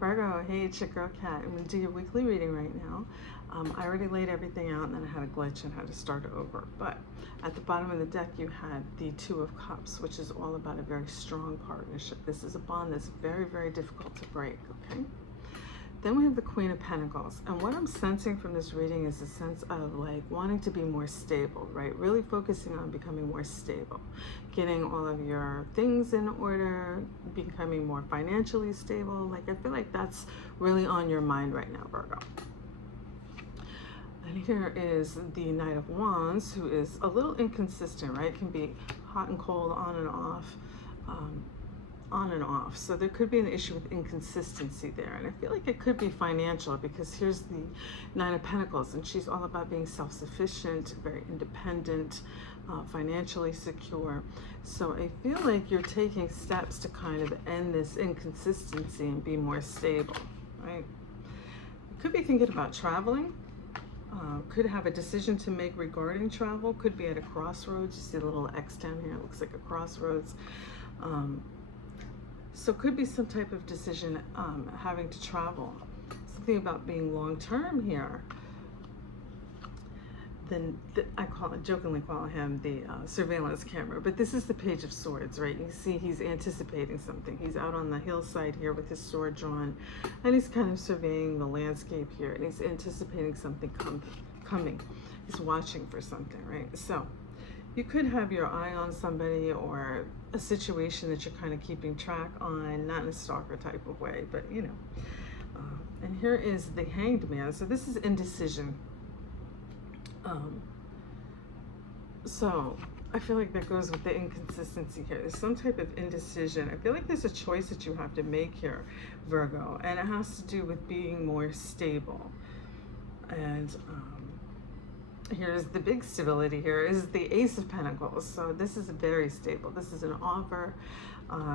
Virgo, hey, it's your girl Kat. I'm going to do your weekly reading right now. I already laid everything out and then I had a glitch and had to start over. But at the bottom of the deck, you had the Two of Cups, which is all about a very strong partnership. This is a bond that's very, very difficult to break, okay? Then we have the Queen of Pentacles. And what I'm sensing from this reading is a sense of like wanting to be more stable, right? Really focusing on becoming more stable, getting all of your things in order, becoming more financially stable. Like I feel like that's really on your mind right now, Virgo. And here is the Knight of Wands, who is a little inconsistent, right? Can be hot and cold, on and off. So there could be an issue with inconsistency there, and I feel like it could be financial, because here's the Nine of Pentacles and she's all about being self-sufficient, very independent, financially secure. So I feel like you're taking steps to kind of end this inconsistency and be more stable, right? You could be thinking about traveling, could have a decision to make regarding travel, could be at a crossroads. You see a little X down here, it looks like a crossroads. So could be some type of decision having to travel. Something about being long-term here. Then I jokingly call him the surveillance camera, but this is the Page of Swords, right? You see he's anticipating something. He's out on the hillside here with his sword drawn, and he's kind of surveying the landscape here, and he's anticipating something coming. He's watching for something, right? So you could have your eye on somebody or a situation that you're kind of keeping track on, not in a stalker type of way, but you know. And here is the Hanged Man. So this is indecision. So I feel like that goes with the inconsistency here. There's some type of indecision. I feel like there's a choice that you have to make here, Virgo, and it has to do with being more stable. And here's the big stability. Here is the Ace of Pentacles. So this is very stable. This is an offer.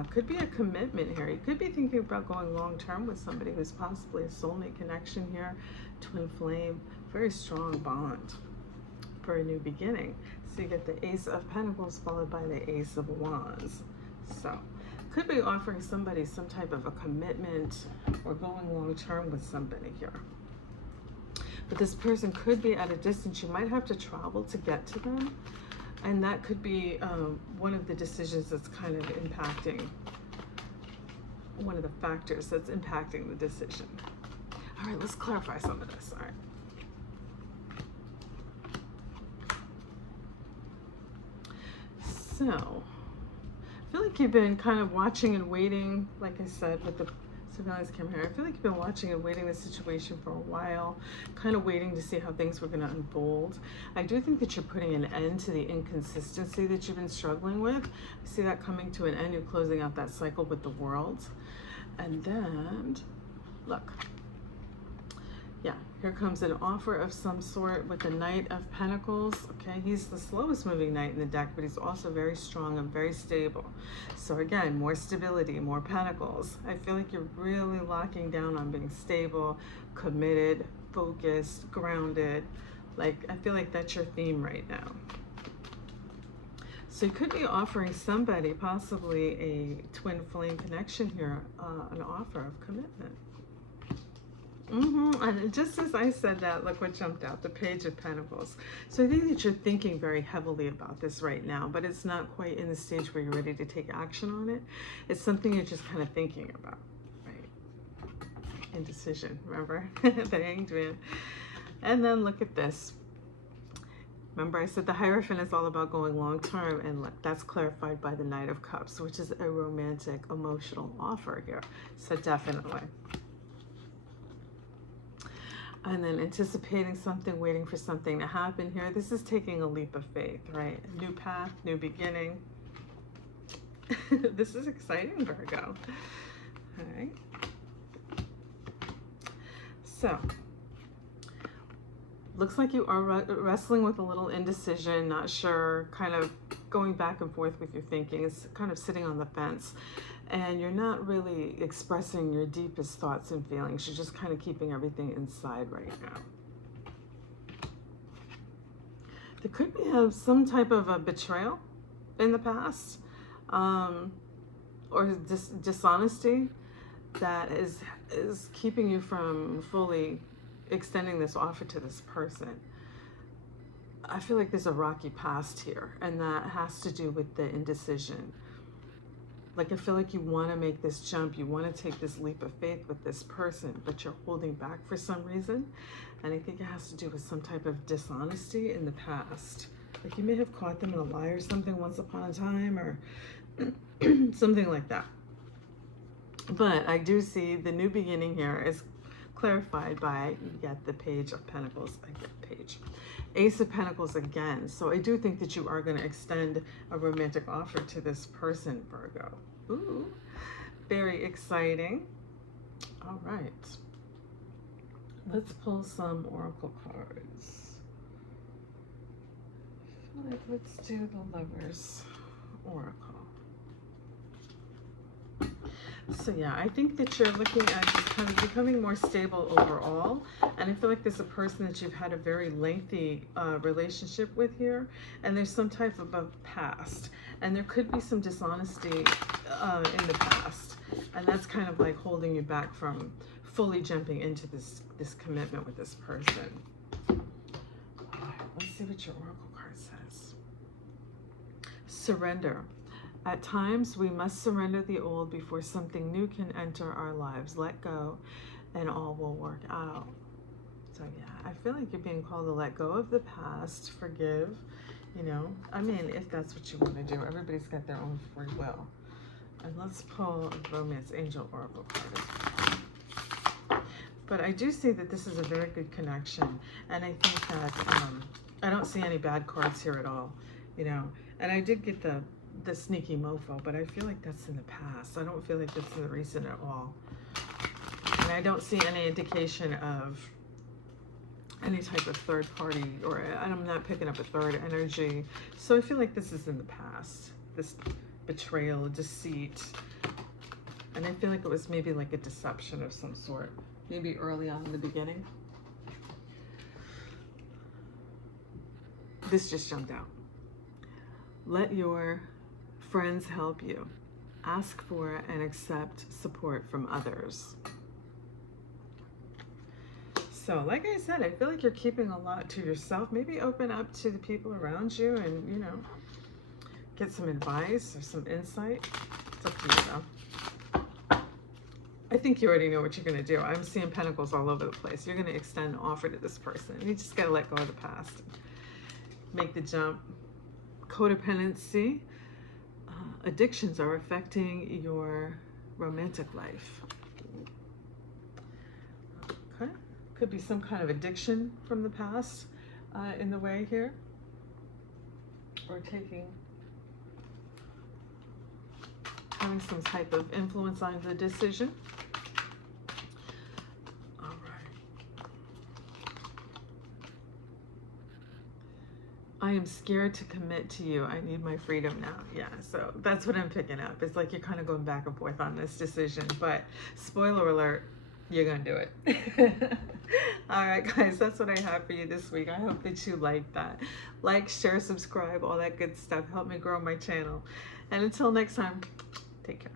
Could be a commitment here. You could be thinking about going long-term with somebody who's possibly a soulmate connection here, twin flame, very strong bond for a new beginning. So you get the Ace of Pentacles followed by the Ace of Wands. So could be offering somebody some type of a commitment or going long-term with somebody here. But this person could be at a distance. You might have to travel to get to them. And that could be one of the decisions that's kind of impacting, one of the factors that's impacting the decision. All right, let's clarify some of this. All right. So, I feel like you've been kind of watching and waiting, like I said, with the surveillance camera here. I feel like you've been watching and waiting the situation for a while, kind of waiting to see how things were going to unfold. I do think that you're putting an end to the inconsistency that you've been struggling with. I see that coming to an end. You're closing out that cycle with the World. And then, look. Yeah, here comes an offer of some sort with the Knight of Pentacles. Okay, he's the slowest moving knight in the deck, but he's also very strong and very stable. So again, more stability, more pentacles. I feel like you're really locking down on being stable, committed, focused, grounded. Like, I feel like that's your theme right now. So you could be offering somebody, possibly a twin flame connection here, an offer of commitment. And just as I said that, look what jumped out, the Page of Pentacles. So I think that you're thinking very heavily about this right now, but it's not quite in the stage where you're ready to take action on it. It's something you're just kind of thinking about, right? Indecision, remember? The Hanged Man. And then look at this. Remember I said the Hierophant is all about going long term, and look, that's clarified by the Knight of Cups, which is a romantic, emotional offer here. So definitely. And then anticipating something, waiting for something to happen here. This is taking a leap of faith, right? A new path, new beginning. This is exciting, Virgo. All right. So, looks like you are wrestling with a little indecision, not sure, kind of going back and forth with your thinking. It's kind of sitting on the fence. And you're not really expressing your deepest thoughts and feelings. You're just kind of keeping everything inside right now. There could be some type of a betrayal in the past, or dishonesty. that is keeping you from fully extending this offer to this person. I feel like there's a rocky past here, and that has to do with the indecision. Like, I feel like you want to make this jump, you want to take this leap of faith with this person, but you're holding back for some reason. And I think it has to do with some type of dishonesty in the past. Like, you may have caught them in a lie or something once upon a time, or something like that. But I do see the new beginning here is clarified by, you get the Page of Pentacles, I get Page. Ace of Pentacles again. So I do think that you are going to extend a romantic offer to this person, Virgo. Ooh, very exciting. All right. Let's pull some oracle cards. I feel like let's do the Lovers Oracle. So yeah, I think that you're looking at just kind of becoming more stable overall. And I feel like there's a person that you've had a very lengthy relationship with here. And there's some type of a past. And there could be some dishonesty in the past. And that's kind of like holding you back from fully jumping into this commitment with this person. All right, let's see what your oracle card says. Surrender. At times, we must surrender the old before something new can enter our lives. Let go, and all will work out. So yeah, I feel like you're being called to let go of the past, forgive, you know. I mean, if that's what you want to do. Everybody's got their own free will. And let's pull a Romance Angel Oracle card as well. But I do see that this is a very good connection. And I think that I don't see any bad cards here at all, you know. And I did get the sneaky mofo, but I feel like that's in the past. I don't feel like that's in the recent at all. And I don't see any indication of any type of third party, or I'm not picking up a third energy. So I feel like this is in the past. This betrayal, deceit. And I feel like it was maybe like a deception of some sort. Maybe early on in the beginning. This just jumped out. Let your friends help you. Ask for and accept support from others. So, like I said, I feel like you're keeping a lot to yourself. Maybe open up to the people around you and, you know, get some advice or some insight. It's up to you, though. I think you already know what you're going to do. I'm seeing pentacles all over the place. You're going to extend an offer to this person. You just got to let go of the past. Make the jump. Codependency. Addictions are affecting your romantic life. Okay. Could be some kind of addiction from the past in the way here. Or having some type of influence on the decision. All right. I am scared to commit to you. I need my freedom now. Yeah, so that's what I'm picking up. It's like you're kind of going back and forth on this decision, but spoiler alert, you're going to do it. All right, guys, that's what I have for you this week. I hope that you like that. Like, share, subscribe, all that good stuff. Help me grow my channel. And until next time, take care.